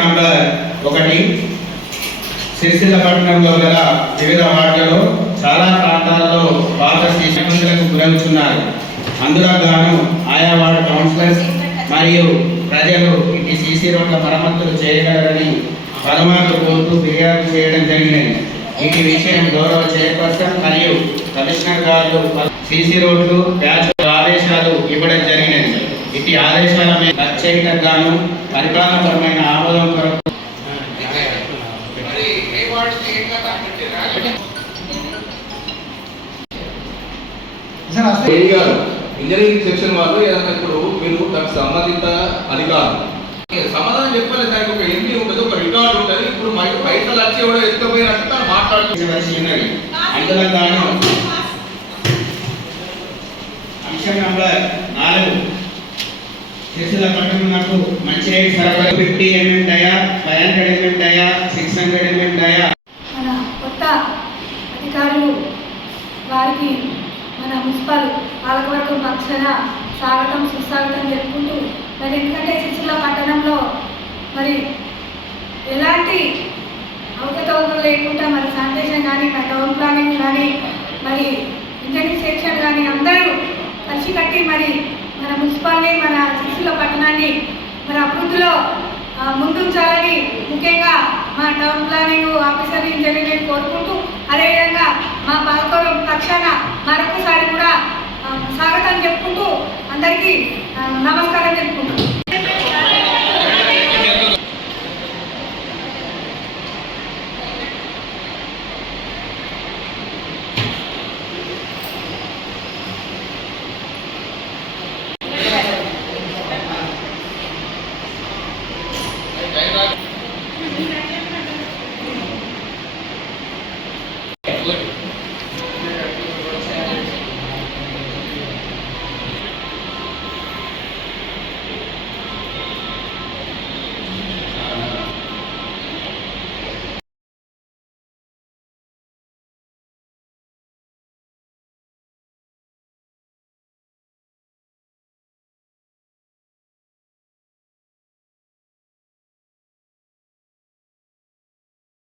Number ఒకటి. సిరిసిల్ల గల వివిధ వార్డులలో చాలా ప్రాంతాలలో పాత ఇబ్బందులకు గురవుతున్నారు. అందులో గాను ఆయా వార్డు కౌన్సిలర్స్ మరియు ప్రజలు ఈ సీసీ రోడ్ల మరమ్మతులు చేయగలరని పరమాత్మ కోరుతూ ఫిర్యాదు చేయడం జరిగినది. వీటి విషయం గౌరవ చైర్పర్సన్ మరియు కమిషనర్ గారు సీసీ రోడ్లు ఆదేశాలు ఇవ్వడం జరిగినది. ఇటు ఆదేశాల మీద గాను పరిపాలనపరమైన ఆమోదం కొరకు ఇంజనీరింగ్ సెక్షన్ వాళ్ళు ఏదైనా ఇప్పుడు మీరు దానికి సంబంధిత అధికారులు. సమాధానం చెప్పాలి దానికి ఒక ఎంపీ ఉంటుంది ఒక రికార్డు ఉంటుంది ఇప్పుడు మై- పైసలు వచ్చి ఎవడో ఎత్తుకపోయినట్టు తను అందులో గాను అంశం నంబర్ నాలుగు. సిరిసిల్ల నాకు మంచి రేట్ సరఫరా fifty MM dia five hundred MM dia six hundred MM dia మన కొత్త అధికారులు వారికి మన మున్సిపల్ పాలకవర్గం పక్షాన స్వాగతం సుస్వాగతం జరుపుకుంటూ మరి ఎందుకంటే సిరిసిల్ల పట్టణంలో మరి ఎలాంటి అవకతవకలు లేకుండా మరి శానిటేషన్ కానీ టౌన్ ప్లానింగ్ కానీ మరి ఇంజనీరింగ్ సెక్షన్ కానీ అందరూ కలిసి కట్టి మరి మన మున్సిపాలిటీ మన సిరిసిల్ల పట్టణాన్ని మరి అభివృద్ధిలో ముందుంచాలని ముఖ్యంగా మా టౌన్ ప్లానింగ్ ఆఫీసర్ ఇంజనీరింగ్ కోరుకుంటూ అదేవిధంగా మా పాలకవర్గం పక్షాన మరొకసారి కూడా స్వాగతం చెప్పుకుంటూ అందరికీ నమస్కారం చెప్పుకుంటున్నాం. public